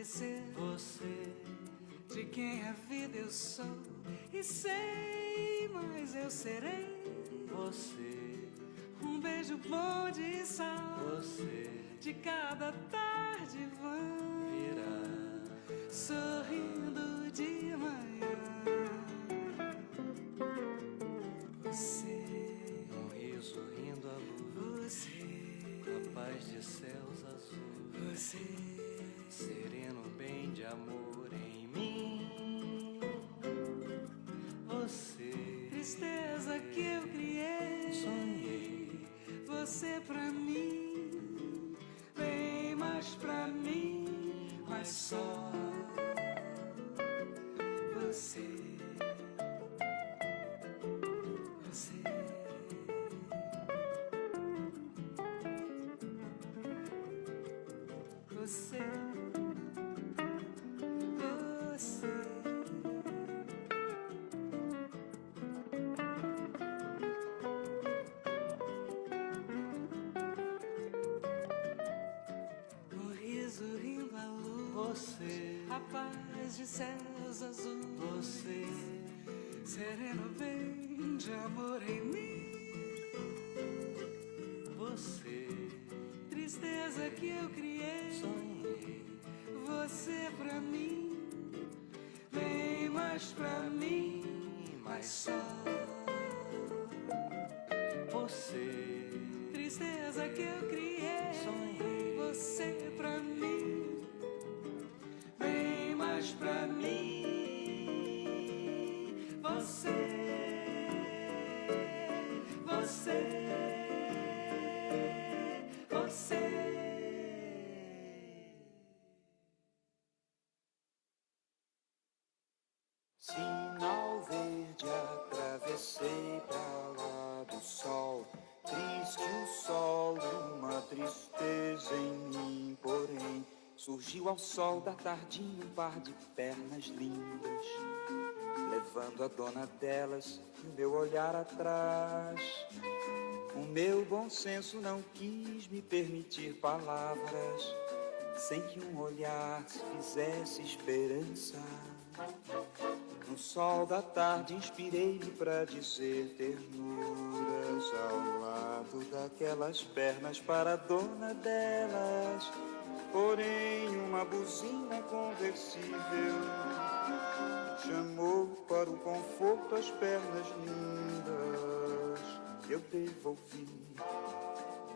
de ser você, de quem a vida eu sou e sei, mas eu serei você, um beijo bom de sal, você de cada tarde vão virá sorrindo de manhã. Você, um riso rindo à luz, você, capaz de céus azuis, você, sereno bem de amor em mim. Você, tristeza que eu criei, sonhei, você pra mim, bem mais pra mim, mas só você, você. Você, você. Um riso rindo à luz, você, a paz de céus azuis, você, sereno bem de amor em mim. você, Tristeza que eu criei, sonhei, você pra mim, bem mais pra mim, mas só você, tristeza que eu criei, sonhei, você pra mim, bem mais pra mim, você, você. Sinal verde, atravessei pra lá do sol. Triste o sol, uma tristeza em mim, porém surgiu ao sol da tardinha um par de pernas lindas, levando a dona delas e o meu olhar atrás. O meu bom senso não quis me permitir palavras, sem que um olhar se fizesse esperança. No sol da tarde inspirei-me pra dizer ternuras ao lado daquelas pernas para a dona delas. Porém uma buzina conversível chamou para o conforto as pernas lindas. Eu devolvi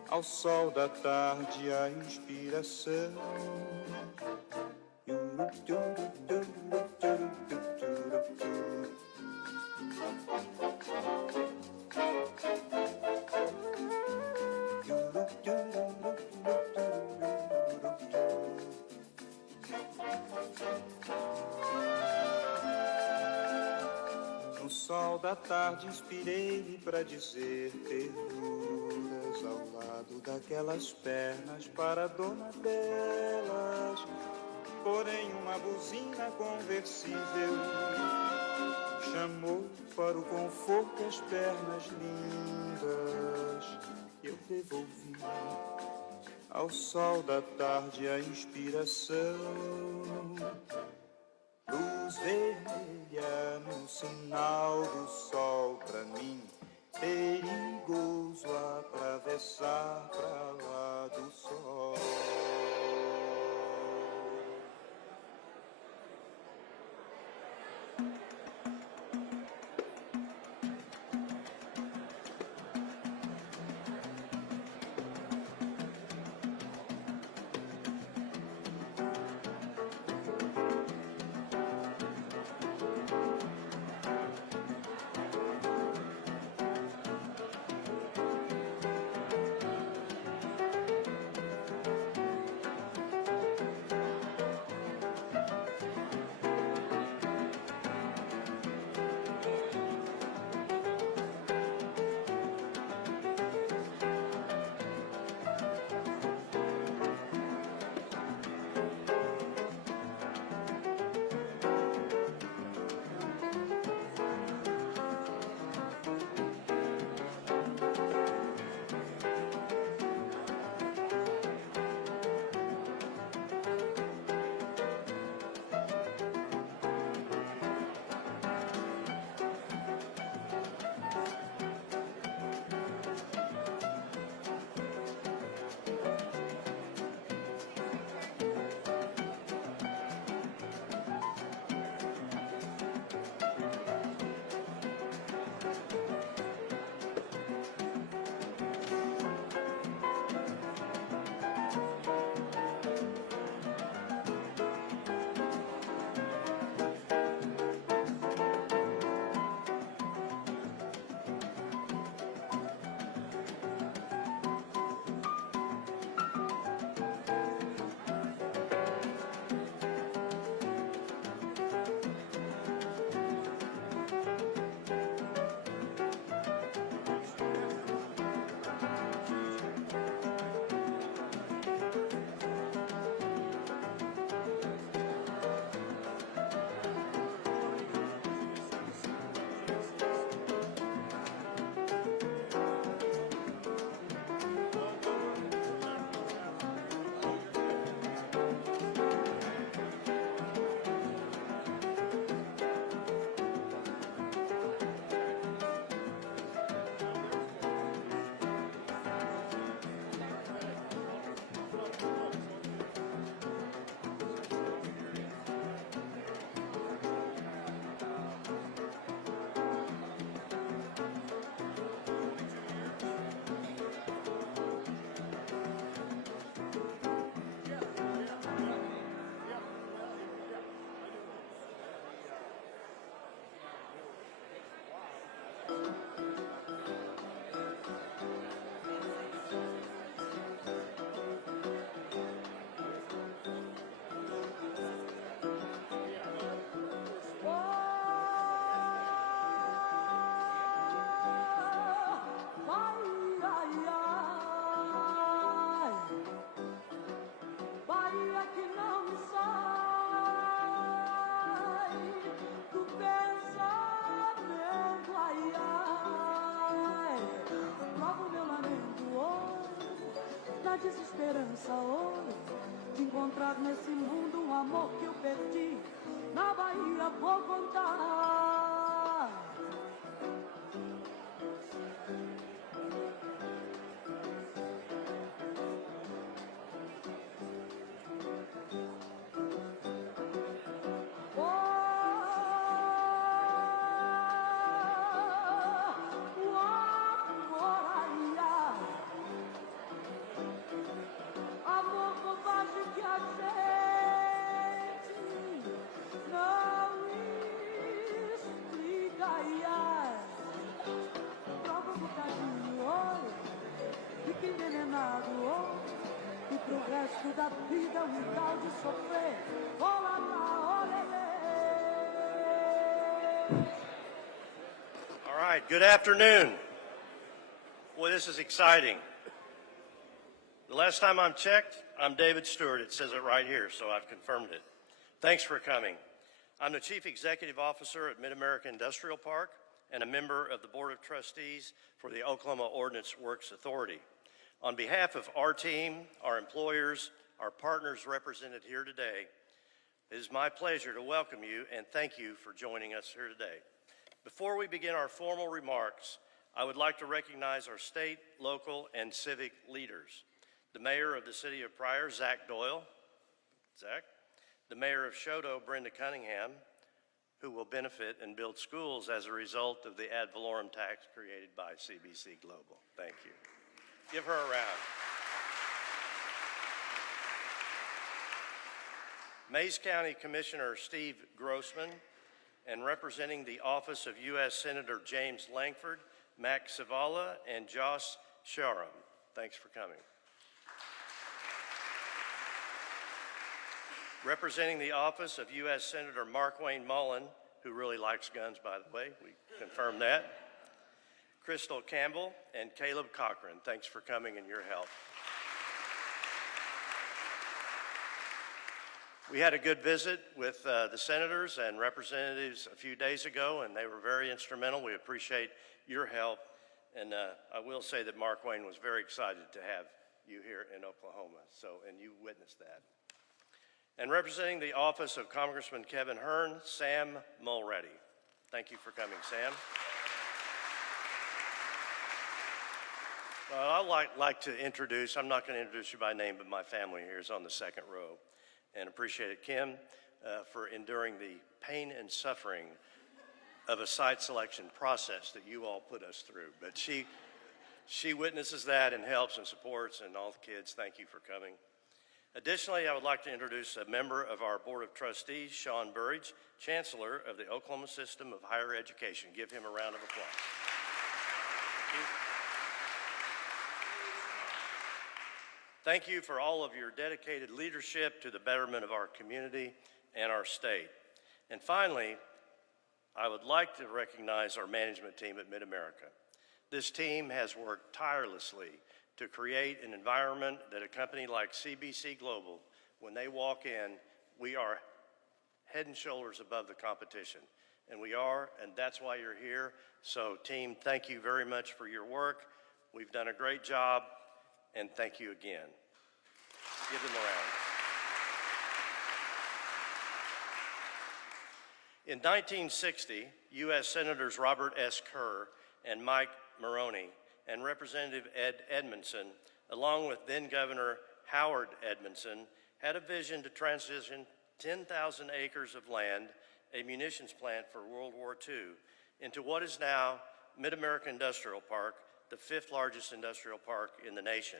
ao sol da tarde a inspiração. No sol da tarde inspirei-me pra dizer ternuras ao lado daquelas pernas para a dona delas. Porém uma buzina conversível chamou para o conforto as pernas lindas. Eu devolvi ao sol da tarde a inspiração. Luz vermelha no sinal do sol pra mim, perigoso atravessar pra lá do sol. desesperança hoje de encontrar nesse mundo um amor que eu perdi. Na Bahia vou contar. Da vida tal de sofrer. All right, good afternoon. Boy, this is exciting. The last time I'm checked, I'm David Stewart. It says it right here, so I've confirmed it. Thanks for coming. I'm the Chief Executive Officer at MidAmerica Industrial Park and a member of the Board of Trustees for the Oklahoma Ordnance Works Authority. On behalf of our team, our employers, our partners represented here today, it is my pleasure to welcome you and thank you for joining us here today. Before we begin our formal remarks, I would like to recognize our state, local, and civic leaders. The Mayor of the City of Pryor, Zach Doyle. Zach. The Mayor of Choteau, Brenda Cunningham, who will benefit and build schools as a result of the ad valorem tax created by CBC Global. Thank you. Give her a round. Mays County Commissioner Steve Grossman, and representing the office of U.S. Senator James Langford, Mac Savala, and Josh Sharam. Thanks for coming. Representing the office of U.S. Senator Mark Wayne Mullen, who really likes guns, by the way, we confirmed that. Crystal Campbell and Caleb Cochran, thanks for coming and your help. We had a good visit with the senators and representatives a few days ago, and they were very instrumental. We appreciate your help, and I will say that Mark Wayne was very excited to have you here in Oklahoma, and you witnessed that. And representing the office of Congressman Kevin Hearn, Sam Mulready. Thank you for coming, Sam. I'd like to introduce, I'm not going to introduce you by name, but my family here is on the second row. And appreciate it, Kim, for enduring the pain and suffering of a site selection process that you all put us through. But she witnesses that and helps and supports, and all the kids, thank you for coming. Additionally, I would like to introduce a member of our Board of Trustees, Sean Burridge, Chancellor of the Oklahoma System of Higher Education. Give him a round of applause. Thank you. Thank you for all of your dedicated leadership to the betterment of our community and our state. And finally, I would like to recognize our management team at MidAmerica. This team has worked tirelessly to create an environment that a company like CBC Global, when they walk in, we are head and shoulders above the competition. And we are, and that's why you're here. So team, thank you very much for your work. We've done a great job, and thank you again. Give them a round. In 1960, U.S. Senators Robert S. Kerr and Mike Maroney and Representative Ed Edmondson, along with then-Governor Howard Edmondson, had a vision to transition 10,000 acres of land, a munitions plant for World War II, into what is now MidAmerica Industrial Park, the 5th largest industrial park in the nation.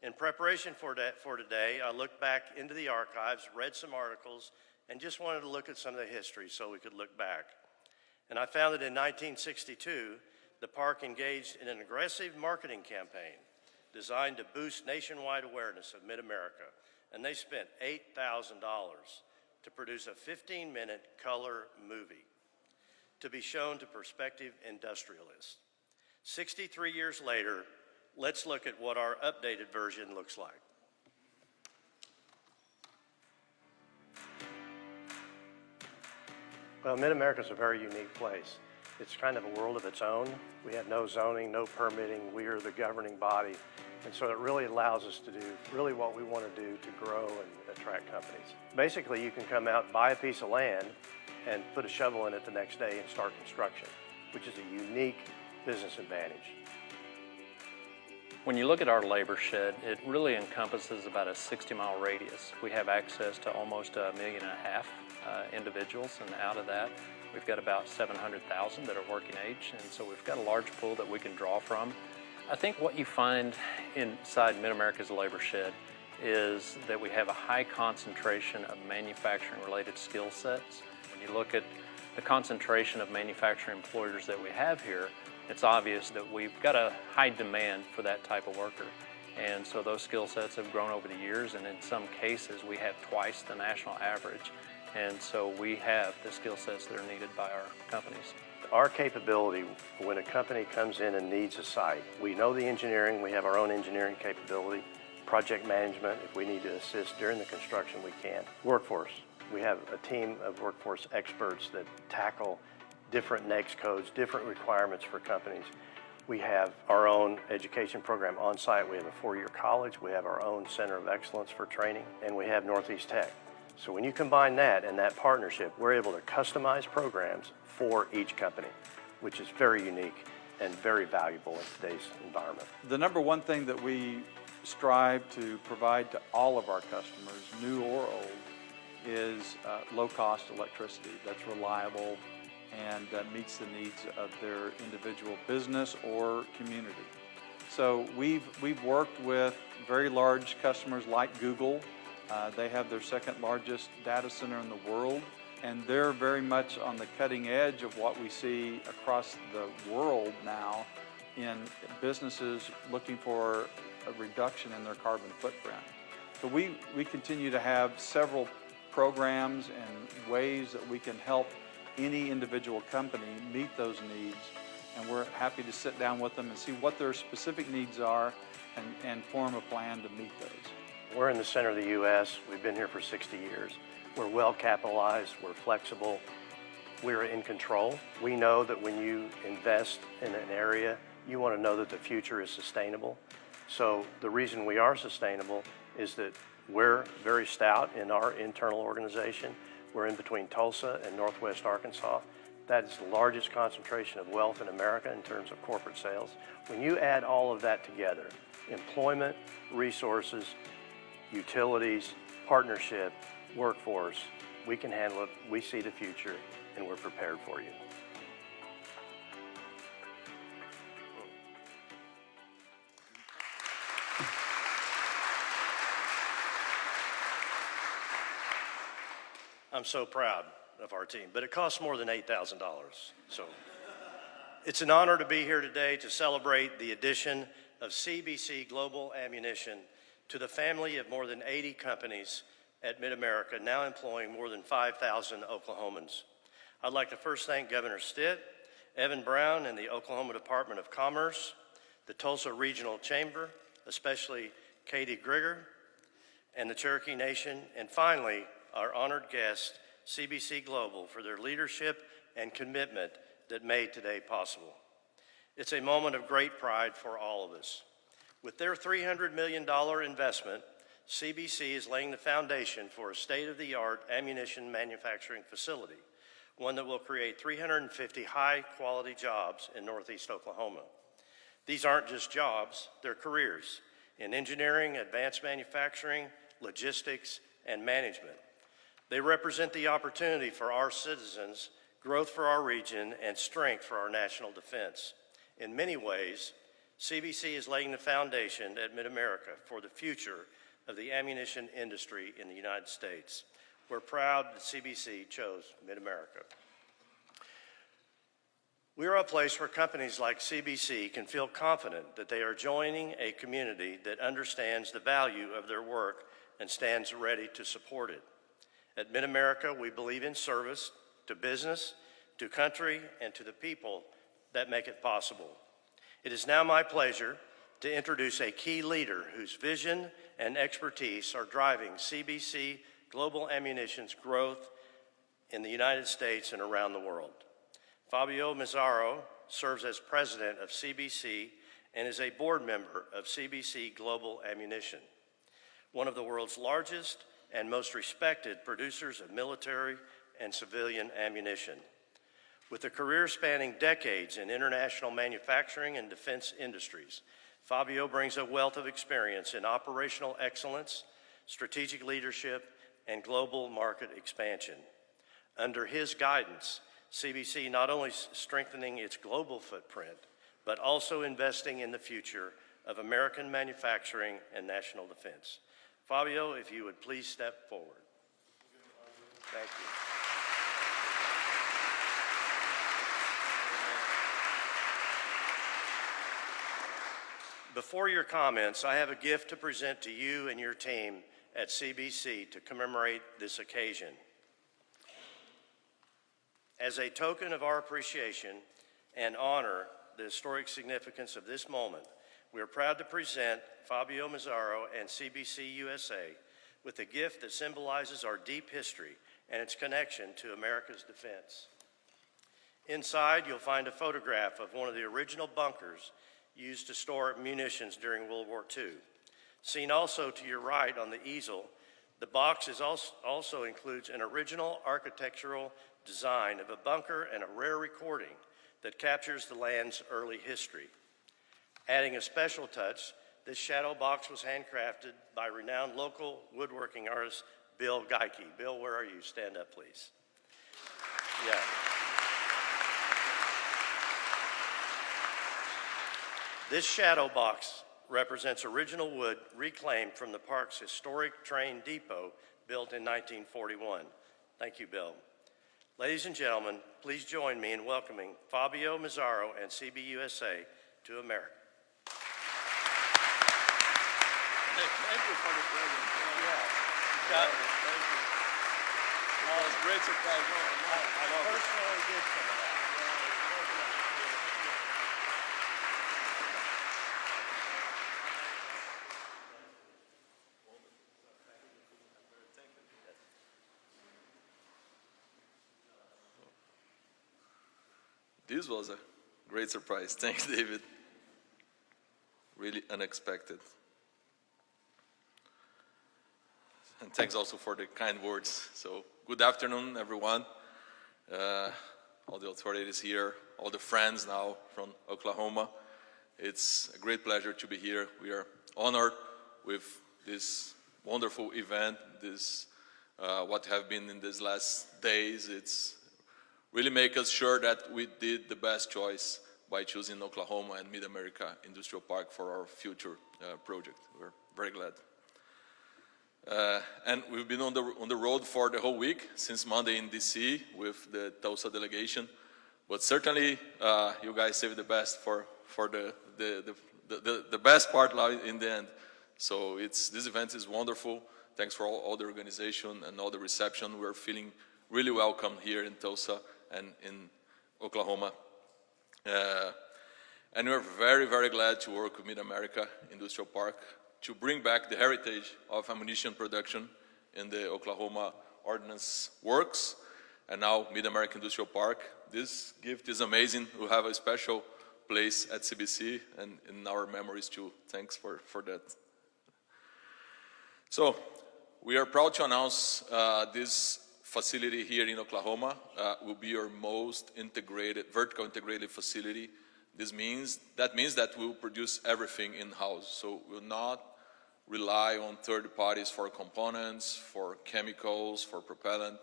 In preparation for today, I looked back into the archives, read some articles, and just wanted to look at some of the history so we could look back. And I found that in 1962, the park engaged in an aggressive marketing campaign designed to boost nationwide awareness of MidAmerica, and they spent $8,000 to produce a 15-minute color movie to be shown to prospective industrialists. 63 years later, let's look at what our updated version looks like. Well, MidAmerica is a very unique place. It's kind of a world of its own. We have no zoning, no permitting. We are the governing body And so it really allows us to do really what we want to do to grow and attract companies. Basically, you can come out, buy a piece of land, and put a shovel in it the next day and start construction, which is a unique business advantage. When you look at our labor shed, it really encompasses about a 60-mile radius. We have access to almost 1.5 million individuals, and out of that, we've got about 700,000 that are working age, and so we've got a large pool that we can draw from. I think what you find inside MidAmerica's labor shed is that we have a high concentration of manufacturing-related skill sets. When you look at the concentration of manufacturing employers that we have here, it's obvious that we've got a high demand for that type of worker. And so those skill sets have grown over the years, and in some cases we have twice the national average. And so we have the skill sets that are needed by our companies. Our capability, when a company comes in and needs a site, we know the engineering, we have our own engineering capability, project management, if we need to assist during the construction, we can. Workforce, we have a team of workforce experts that tackle different NAICS codes, different requirements for companies. We have our own education program on site. We have a 4-year college. We have our own center of excellence for training, and we have Northeast Tech. So when you combine that and that partnership, we're able to customize programs for each company, which is very unique and very valuable in today's environment. The number one thing that we strive to provide to all of our customers, new or old, is low-cost electricity that's reliable and that meets the needs of their individual business or community. So we've worked with very large customers like Google. They have their second largest data center in the world, and they're very much on the cutting edge of what we see across the world now in businesses looking for a reduction in their carbon footprint. So we continue to have several programs and ways that we can help any individual company meet those needs, and we're happy to sit down with them and see what their specific needs are and form a plan to meet those. We're in the center of the U.S. We've been here for 60 years. We're well capitalized, we're flexible, we're in control. We know that when you invest in an area, you want to know that the future is sustainable. So the reason we are sustainable is that we're very stout in our internal organization. We're in between Tulsa and Northwest Arkansas. That is the largest concentration of wealth in America in terms of corporate sales. When you add all of that together, employment, resources, utilities, partnership, workforce, we can handle it, we see the future, and we're prepared for you. I'm so proud of our team, but it costs more than $8,000. So it's an honor to be here today to celebrate the addition of CBC Global Ammunition to the family of more than 80 companies at MidAmerica, now employing more than 5,000 Oklahomans. I'd like to first thank Governor Stitt, Evan Brown, and the Oklahoma Department of Commerce, the Tulsa Regional Chamber, especially Katie Grigger, and the Cherokee Nation, and finally, our honored guest, CBC Global, for their leadership and commitment that made today possible. It's a moment of great pride for all of us. With their $300 million investment, CBC is laying the foundation for a state-of-the-art ammunition manufacturing facility, one that will create 350 high-quality jobs in Northeast Oklahoma. These aren't just jobs, they're careers in engineering, advanced manufacturing, logistics, and management. They represent the opportunity for our citizens, growth for our region, and strength for our national defense. In many ways, CBC is laying the foundation at MidAmerica for the future of the ammunition industry in the United States. We're proud that CBC chose MidAmerica. We are a place where companies like CBC can feel confident that they are joining a community that understands the value of their work and stands ready to support it. At MidAmerica, we believe in service to business, to country, and to the people that make it possible. It is now my pleasure to introduce a key leader whose vision and expertise are driving CBC Global Ammunition's growth in the United States and around the world. Fabio Mazzaro serves as president of CBC and is a board member of CBC Global Ammunition, one of the world's largest and most respected producers of military and civilian ammunition. With a career spanning decades in international manufacturing and defense industries, Fabio brings a wealth of experience in operational excellence, strategic leadership, and global market expansion. Under his guidance, CBC not only strengthening its global footprint, but also investing in the future of American manufacturing and national defense. Fabio, if you would please step forward. Thank you. Before your comments, I have a gift to present to you and your team at CBC to commemorate this occasion. As a token of our appreciation and honor the historic significance of this moment, we are proud to present Fabio Mazzaro and CBC USA with a gift that symbolizes our deep history and its connection to America's defense. Inside, you'll find a photograph of one of the original bunkers used to store munitions during World War II. Seen also to your right on the easel, the box also includes an original architectural design of a bunker and a rare recording that captures the land's early history. Adding a special touch, this shadow box was handcrafted by renowned local woodworking artist Bill Geike. Bill, where are you? Stand up, please. Yeah. This shadow box represents original wood reclaimed from the park's historic train depot built in 1941. Thank you, Bill. Ladies and gentlemen, please join me in welcoming Fabio Mazzaro and CBUSA to America. Thank you for the present. Yeah, you got it. Thank you. It was a great surprise. I personally did some of that. This was a great surprise. Thanks, David. Really unexpected. And thanks also for the kind words. So, good afternoon, everyone. All the authorities here, all the friends now from Oklahoma. It's a great pleasure to be here. We are honored with this wonderful event, this what have been in these last days. It's really make us sure that we did the best choice by choosing Oklahoma and MidAmerica Industrial Park for our future project. We're very glad. And we've been on the road for the whole week, since Monday in DC with the Tulsa delegation. But certainly, you guys saved the best for the best part in the end. So this event is wonderful. Thanks for all the organization and all the reception. We're feeling really welcome here in Tulsa and in Oklahoma. And we're very, very glad to work with MidAmerica Industrial Park to bring back the heritage of ammunition production in the Oklahoma Ordnance Works, and now MidAmerica Industrial Park. This gift is amazing. We'll have a special place at CBC and in our memories too. Thanks for that. So, we are proud to announce this facility here in Oklahoma will be our most vertical integrated facility. That means that we'll produce everything in-house. So we'll not rely on third parties for components, for chemicals, for propellant.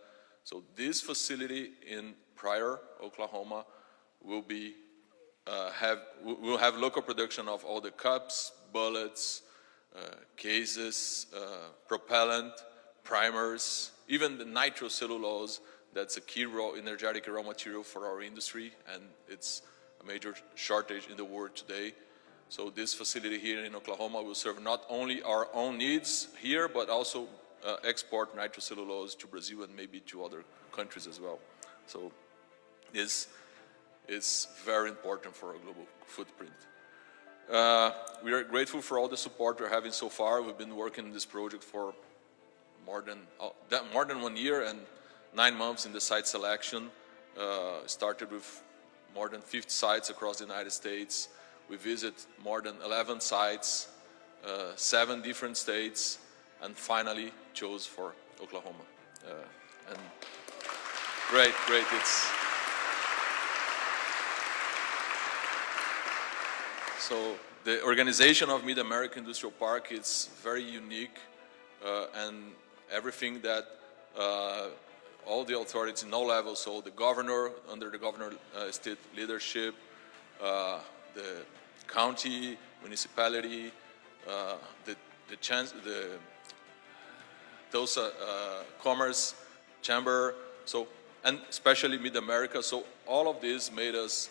So this facility in Pryor, Oklahoma, will have local production of all the cups, bullets, cases, propellant, primers, even the nitrocellulose. That's a key energetic raw material for our industry, and it's a major shortage in the world today. So this facility here in Oklahoma will serve not only our own needs here, but also export nitrocellulose to Brazil and maybe to other countries as well. So this is very important for our global footprint. We are grateful for all the support we're having so far. We've been working on this project for more than 1 year and 9 months in the site selection. Started with more than 50 sites across the United States. We visit more than 11 sites, 7 different states, and finally chose for Oklahoma. And great. So the organization of MidAmerica Industrial Park is very unique, and everything that all the authorities in all levels, so the governor, under the governor state leadership, the county, municipality, the Tulsa Commerce Chamber, so, and especially MidAmerica. So all of this made us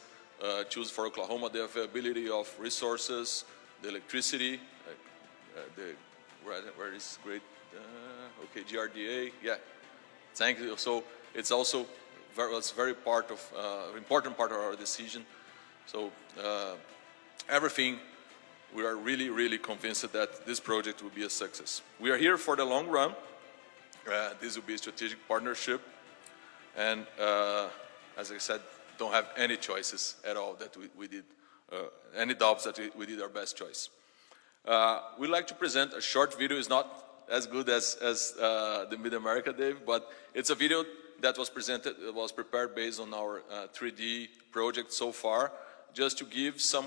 choose for Oklahoma. The availability of resources, the electricity, where is great, okay, GRDA, yeah, thank you. So it's also very part of, important part of our decision. So everything, we are really convinced that this project will be a success. We are here for the long run. This will be a strategic partnership, and as I said, don't have any choices at all that we did, any doubts that we did our best choice. We'd like to present a short video. It's not as good as the MidAmerica, Dave, but it's a video that was prepared based on our 3D project so far, just to give some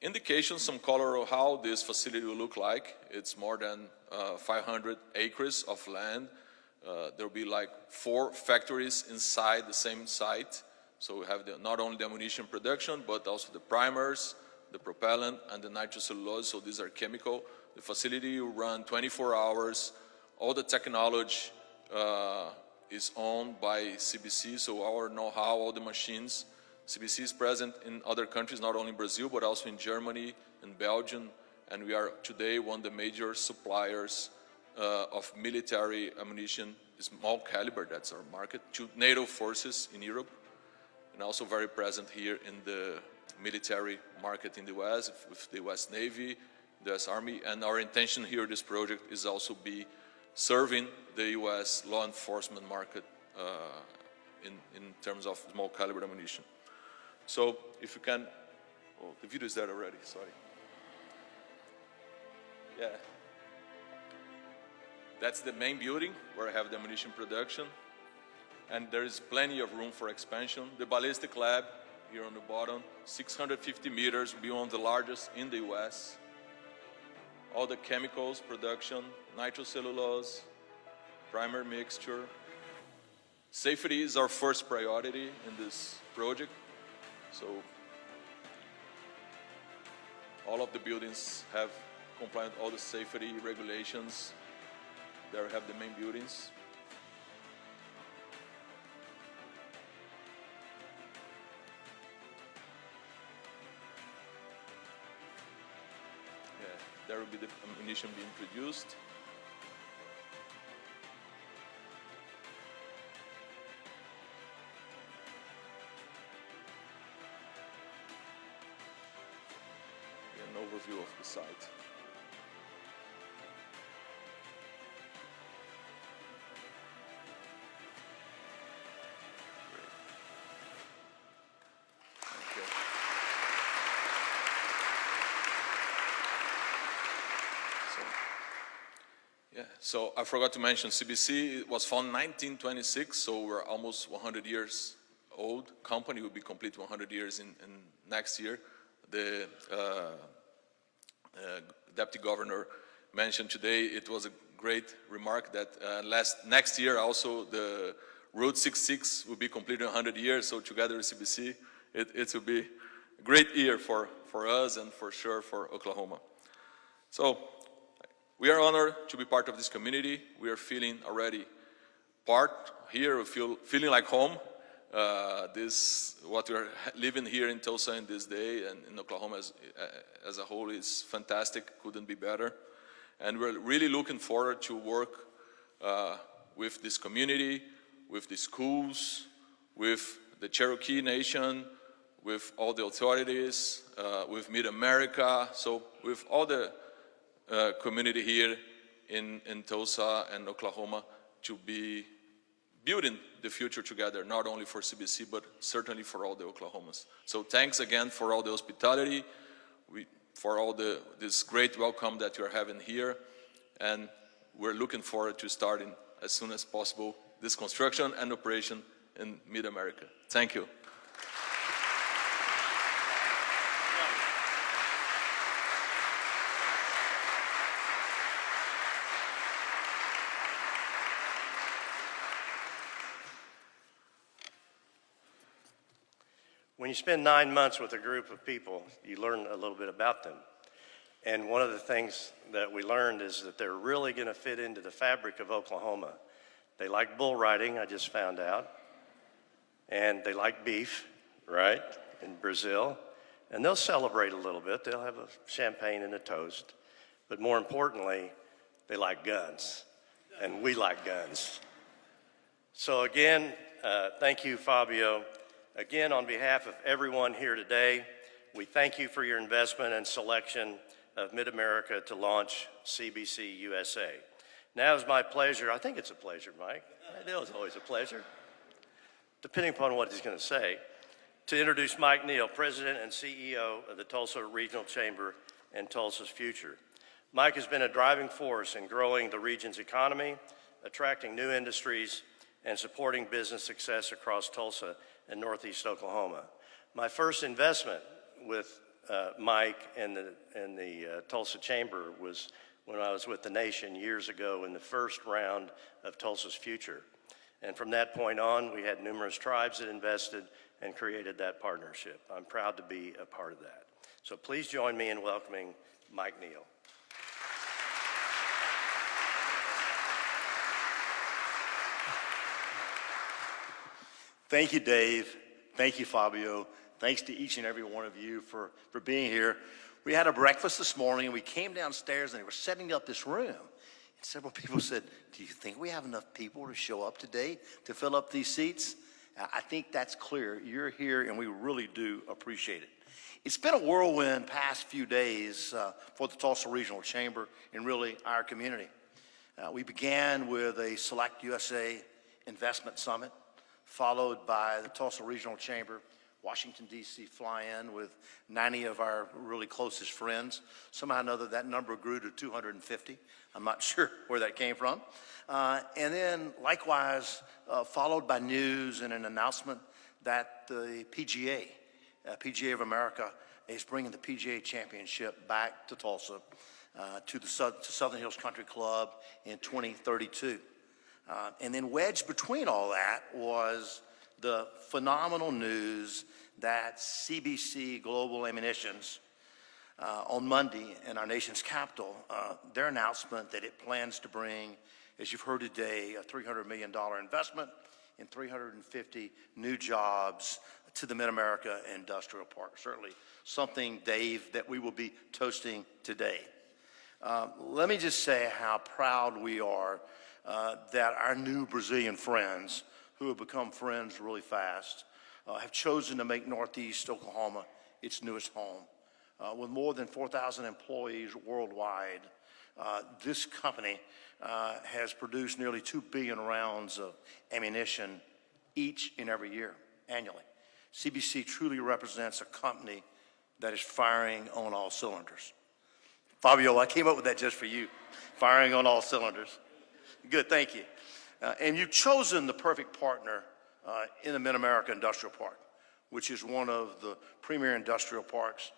indication, some color of how this facility will look like. It's more than 500 acres of land. There will be like 4 factories inside the same site. So we have not only the ammunition production, but also the primers, the propellant, and the nitrocellulose. So these are chemical. The facility will run 24 hours. All the technology is owned by CBC, so our know-how, all the machines. CBC is present in other countries, not only in Brazil, but also in Germany and Belgium. And we are today one of the major suppliers of military ammunition, small caliber, that's our market, to NATO forces in Europe, and also very present here in the military market in the US, with the US Navy, the US Army. And our intention here, this project, is also be serving the US law enforcement market in terms of small caliber ammunition. So if you can, oh, the video is there already, sorry. Yeah. That's the main building where I have the ammunition production. And there is plenty of room for expansion. The ballistic lab here on the bottom, 650 meters, will be one of the largest in the US. All the chemicals production, nitrocellulose, primer mixture. Safety is our first priority in this project. So all of the buildings have compliant all the safety regulations. There we have the main buildings. Yeah, there will be the ammunition being produced. An overview of the site. So I forgot to mention CBC was founded in 1926, so we're almost 100 years old. Company will be complete 100 years in next year. The Deputy Governor mentioned today, it was a great remark that next year also the Route 66 will be completed 100 years, so together with CBC, it will be a great year for us and for sure for Oklahoma. So we are honored to be part of this community. We are feeling already part here, we feeling like home. What we are living here in Tulsa in this day and in Oklahoma as a whole is fantastic, couldn't be better. And we're really looking forward to work with this community, with the schools, with the Cherokee Nation, with all the authorities, with MidAmerica, so with all the community here in Tulsa and Oklahoma to be building the future together, not only for CBC, but certainly for all the Oklahomans. So thanks again for all the hospitality, for all this great welcome that you're having here, and we're looking forward to starting as soon as possible this construction and operation in MidAmerica. Thank you. When you spend 9 months with a group of people, you learn a little bit about them. And one of the things that we learned is that they're really going to fit into the fabric of Oklahoma. They like bull riding, I just found out. And they like beef, right, in Brazil. And they'll celebrate a little bit. They'll have a champagne and a toast. But more importantly, they like guns. And we like guns. So again, thank you, Fabio. Again, on behalf of everyone here today, we thank you for your investment and selection of MidAmerica to launch CBC USA. Now it's my pleasure, I think it's a pleasure, Mike. It was always a pleasure, depending upon what he's going to say, to introduce Mike Neal, President and CEO of the Tulsa Regional Chamber and Tulsa's future. Mike has been a driving force in growing the region's economy, attracting new industries, and supporting business success across Tulsa and Northeast Oklahoma. My first investment with Mike and the Tulsa Chamber was when I was with the nation years ago in the first round of Tulsa's Future. And from that point on, we had numerous tribes that invested and created that partnership. I'm proud to be a part of that. So please join me in welcoming Mike Neal. Thank you, Dave. Thank you, Fabio. Thanks to each and every one of you for being here. We had a breakfast this morning, and we came downstairs, and they were setting up this room. And several people said, do you think we have enough people to show up today to fill up these seats? I think that's clear. You're here, and we really do appreciate it. It's been a whirlwind past few days for the Tulsa Regional Chamber and really our community. We began with a Select USA Investment Summit, followed by the Tulsa Regional Chamber, Washington, D.C. fly-in with 90 of our really closest friends. Somehow or another, that number grew to 250. I'm not sure where that came from. And then, likewise, followed by news and an announcement that the PGA of America, is bringing the PGA Championship back to Tulsa, to Southern Hills Country Club in 2032. And then wedged between all that was the phenomenal news that CBC Global Ammunition on Monday in our nation's capital, their announcement that it plans to bring, as you've heard today, a $300 million investment and 350 new jobs to the MidAmerica Industrial Park. Certainly something, Dave, that we will be toasting today. Let me just say how proud we are that our new Brazilian friends, who have become friends really fast, have chosen to make Northeast Oklahoma its newest home. With more than 4,000 employees worldwide, this company has produced nearly 2 billion rounds of ammunition each and every year, annually. CBC truly represents a company that is firing on all cylinders. Fabio, I came up with that just for you, firing on all cylinders. Good, thank you. And you've chosen the perfect partner in the MidAmerica Industrial Park, which is one of the premier industrial parks,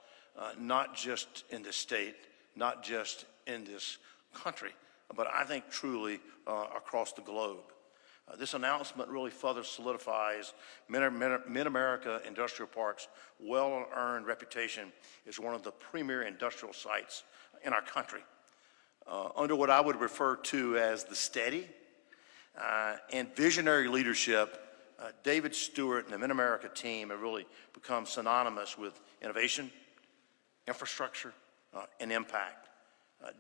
not just in this state, not just in this country, but I think truly across the globe. This announcement really further solidifies MidAmerica Industrial Park's well-earned reputation as one of the premier industrial sites in our country. Under what I would refer to as the steady and visionary leadership, David Stewart and the MidAmerica team have really become synonymous with innovation, infrastructure, and impact.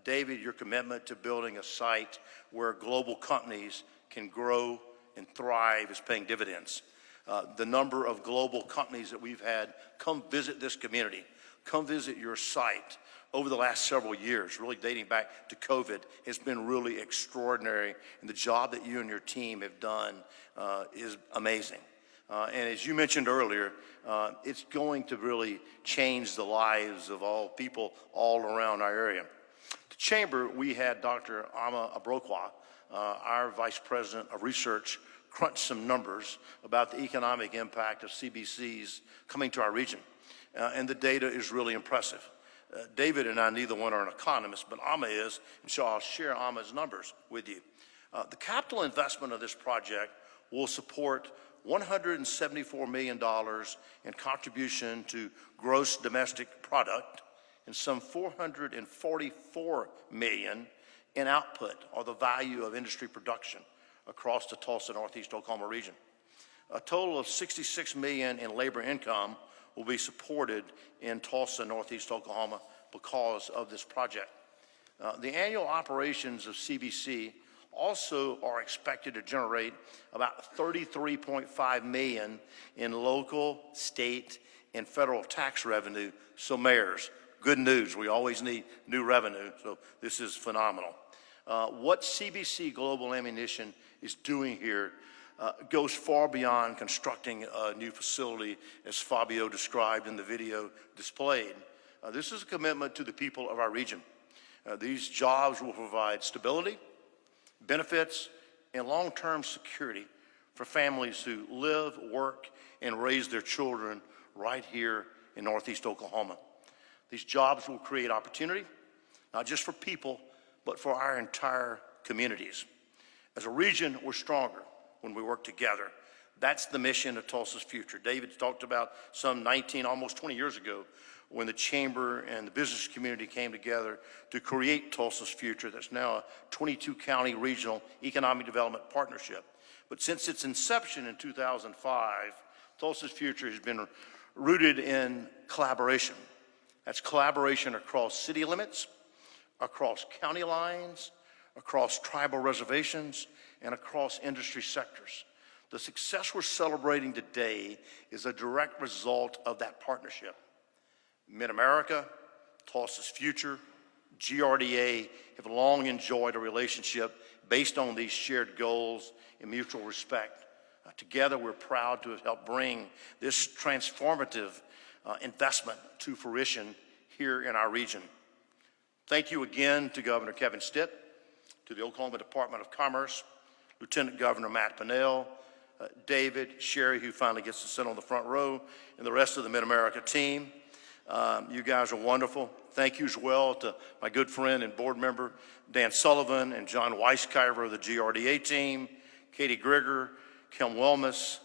David, your commitment to building a site where global companies can grow and thrive is paying dividends. The number of global companies that we've had come visit this community, come visit your site, over the last several years, really dating back to COVID, has been really extraordinary. And the job that you and your team have done is amazing. And as you mentioned earlier, it's going to really change the lives of all people all around our area. The Chamber, we had Dr. Ama Abrokwa, our Vice President of Research, crunch some numbers about the economic impact of CBCs coming to our region. And the data is really impressive. David and I, neither one are an economist, but Ama is, and so I'll share Ama's numbers with you. The capital investment of this project will support $174 million in contribution to gross domestic product and some $444 million in output, or the value of industry production across the Tulsa Northeast Oklahoma region. A total of $66 million in labor income will be supported in Tulsa, Northeast Oklahoma because of this project. The annual operations of CBC also are expected to generate about $33.5 million in local, state, and federal tax revenue. So mayors, good news, we always need new revenue, so this is phenomenal. What CBC Global Ammunition is doing here goes far beyond constructing a new facility, as Fabio described in the video displayed. This is a commitment to the people of our region. These jobs will provide stability, benefits, and long-term security for families who live, work, and raise their children right here in Northeast Oklahoma. These jobs will create opportunity, not just for people, but for our entire communities. As a region, we're stronger when we work together. That's the mission of Tulsa's future. David talked about some 19, almost 20 years ago, when the Chamber and the business community came together to create Tulsa's future. That's now a 22-county regional economic development partnership. But since its inception in 2005, Tulsa's future has been rooted in collaboration. That's collaboration across city limits, across county lines, across tribal reservations, and across industry sectors. The success we're celebrating today is a direct result of that partnership. MidAmerica, Tulsa's future, GRDA have long enjoyed a relationship based on these shared goals and mutual respect. Together, we're proud to have helped bring this transformative investment to fruition here in our region. Thank you again to Governor Kevin Stitt, to the Oklahoma Department of Commerce, Lieutenant Governor Matt Pinnell, David, Sherry, who finally gets to sit on the front row, and the rest of the MidAmerica team. You guys are wonderful. Thank you as well to my good friend and board member, Dan Sullivan, and John Weiskiver of the GRDA team, Katie Grigger, Kim Wellmus,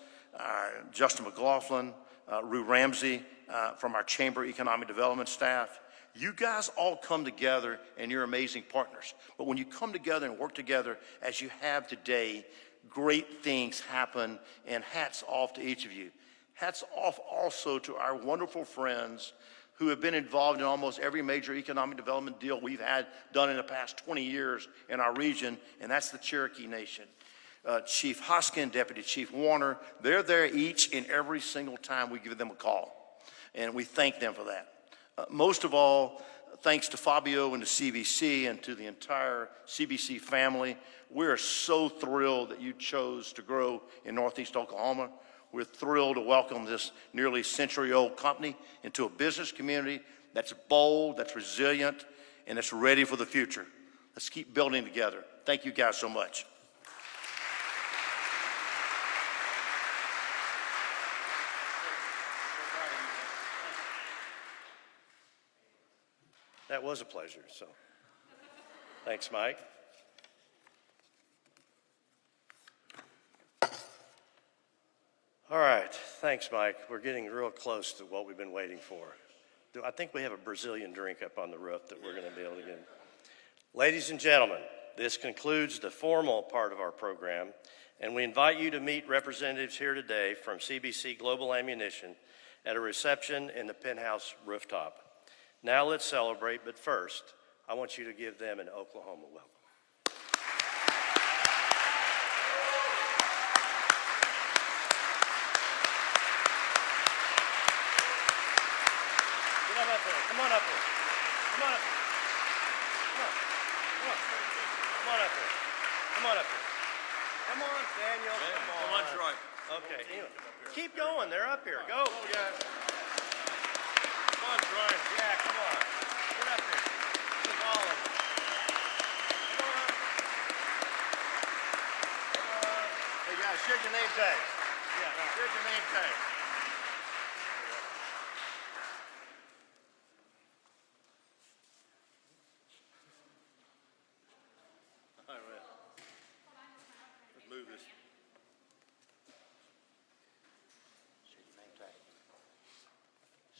Justin McLaughlin, Rue Ramsey from our Chamber Economic Development staff. You guys all come together and you're amazing partners. But when you come together and work together as you have today, great things happen, and hats off to each of you. Hats off also to our wonderful friends who have been involved in almost every major economic development deal we've had done in the past 20 years in our region, and that's the Cherokee Nation. Chief Hoskin, Deputy Chief Warner, they're there each and every single time we give them a call, and we thank them for that. Most of all, thanks to Fabio and to CBC and to the entire CBC family, we're so thrilled that you chose to grow in Northeast Oklahoma. We're thrilled to welcome this nearly century-old company into a business community that's bold, that's resilient, and that's ready for the future. Let's keep building together. Thank you guys so much. That was a pleasure, so thanks, Mike. All right, thanks, Mike. We're getting real close to what we've been waiting for. I think we have a Brazilian drink up on the roof that we're going to be able to get. Ladies and gentlemen, this concludes the formal part of our program, and we invite you to meet representatives here today from CBC Global Ammunition at a reception in the penthouse rooftop. Now let's celebrate, but first, I want you to give them an Oklahoma welcome. Get up there. Come on up here. Come on up here. Come on up here. Come on up here. Come on, Daniel. Come on. Come on, Troy. Okay. Anyway, keep going. They're up here. Go. Come on, guys. Come on, Troy. Yeah, come on. Get up here. There's all of them. Come on. Come on. Hey, guys, share your name tags. Yeah. Share your name tags. All right. Let's move this. Share your name tag.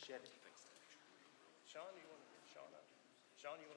Shed it. Sean, you want to get Sean up? Sean, you want